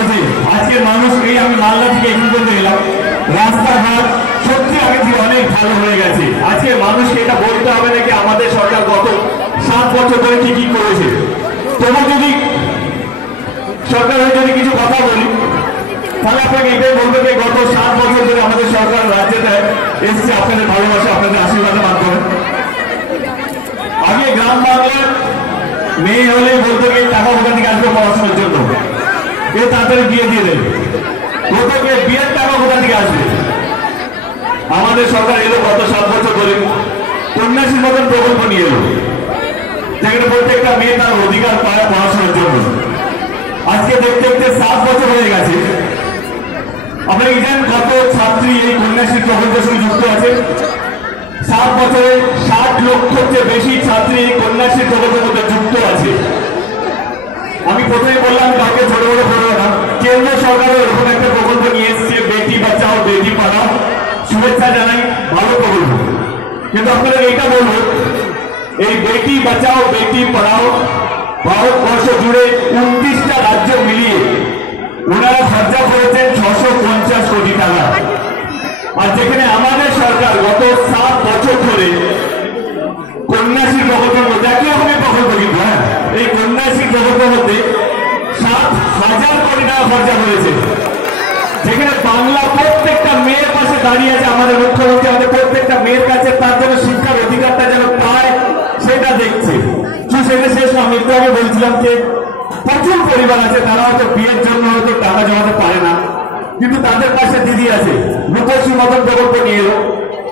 করেছে। আজকের মানুষ এই আমি মালদা থেকে এখান পর্যন্ত এলাম, রাস্তাঘাট সত্যি আগে থেকে অনেক ভালো হয়ে গেছে। আজকে মানুষকে এটা বলতে হবে নাকি আমাদের সরকার গত 7 বছর ধরে কি কি করেছে। তবু যদি সরকারের যদি কিছু কথা বলি তাহলে আপনাকে এটাই বলবো যে গত 7 বছর ধরে আমাদের সরকার রাজ্যে এসছে আপনাদের ভালোবাসা, আপনাদের আশীর্বাদের মাধ্যমে। আগে গ্রাম বাংলার মেয়ে হলে বলতো যে টাকা কোথা থেকে আসবে পড়াশোনার জন্য, এ তাড়াতাড়ি বিয়ে দিয়ে দেবে, বলতো যে বিয়ের টাকা কোথা থেকে আসবে। আমাদের সরকার এলো গত 7 বছর ধরে কন্যাশ্রীর মতন প্রকল্প নিয়ে এলো, যেখানে প্রত্যেকটা মেয়ে তার অধিকার পায় পড়াশোনার জন্য। আজকে দেখতে দেখতে 7 বছর হয়ে গেছে। আপনারা কি জানেন কত ছাত্রী এই কন্যাশ্রী প্রকল্পের সঙ্গে যুক্ত আছে? 7 বছরে 60 লক্ষের চেয়ে বেশি ছাত্রী এই কন্যাশ্রী প্রকল্পের মধ্যে যুক্ত আছে। আমি প্রথমে বললাম কাউকে ছোট বড় করবো না, কেন্দ্র সরকারের এরকম একটা প্রকল্প নিয়ে এসছে, বেটি বাঁচাও বেটি পড়াও, শুভেচ্ছা জানাই, ভালো প্রকল্প। কিন্তু আপনারা এইটা বলবো, এই বেটি বাঁচাও বেটি পড়াও ভারতবর্ষ জুড়ে 29টা রাজ্য মিলিয়ে ওনারা খরচা করেছেন 650 কোটি টাকা। আর যেখানে আমাদের সরকার গত 7 বছর ধরে কন্যাশ্রী প্রকল্পের মধ্যে একই রকমের প্রকল্প, কিন্তু হ্যাঁ এই কন্যাশ্রী প্রকল্পের মধ্যে 7,000 কোটি টাকা খরচা করেছে। যেখানে বাংলা প্রত্যেকটা মেয়ের পাশে দাঁড়িয়ে আছে আমাদের মুখ্যমন্ত্রী, আমাদের প্রত্যেকটা মেয়ের কাছে তার জন্য শিক্ষার অধিকারটা যেন পায় সেটা দেখছে। সেটা শেষ না, আমি একটু আগে বলছিলাম যে প্রচুর পরিবার আছে তারা হয়তো বিয়ের জন্য হয়তো টাকা জমাতে পারে না, কিন্তু তাদের পাশে দিদি আছে, রূপশ্রী মতন প্রকল্প নিয়ে এলো,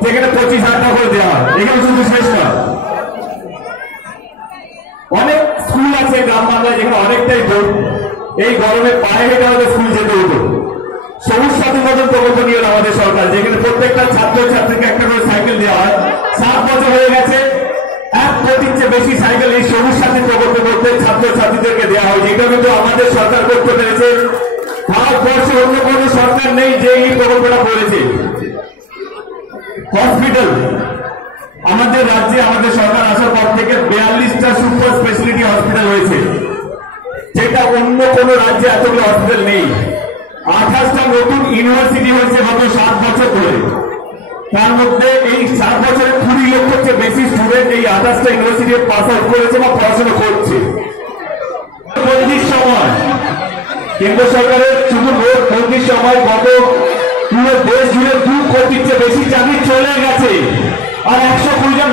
যেখানে 25,000 টাকা করে দেওয়া হয়। এখানে শুধু শেষ না, অনেক স্কুল আছে গ্রাম বাংলায় যেখানে অনেকটাই দূর, এই গরমে পায়ে হেঁটে আমাদের স্কুল যেতে হতো। সবুজ সাথী মতন প্রকল্প নিয়ে এলো আমাদের সরকার, যেখানে প্রত্যেকটা ছাত্র ছাত্রীকে একটা করে সাইকেল দেওয়া হয়। 7 বছর হয়ে গেছে, 1 কোটির চেয়ে বেশি সাইকেল এই সবুজ সাথী প্রকল্পের মধ্যে ছাত্র ছাত্রীদেরকে দেওয়া হয়। এটা কিন্তু আমাদের সরকার করতে পেরেছে, ভারতবর্ষে অন্য কোনো সরকার নেই যে এই প্রকল্পটা করেছে। হসপিটাল আমাদের রাজ্যে আমাদের সরকার আসার পর থেকে 42টা সুপার স্পেশালিটি হসপিটাল হয়েছে, যেটা অন্য কোনো রাজ্যে এতগুলো হসপিটাল নেই। 28টা নতুন ইউনিভার্সিটি হয়েছে গত 7 বছর ধরে। তার মধ্যে এই 7 বছরে 20 লক্ষের চেয়ে বেশি স্টুডেন্ট এই 28টা ইউনিভার্সিটি পাস আউট করেছে বা পড়াশোনা করছে। বন্দির সময় কেন্দ্র সরকারের শুধু বন্দির সময় গত পুরো দেশ জুড়ে 2 কোটির চেয়ে বেশি চাকরি চলে গেছে, আর 120 জন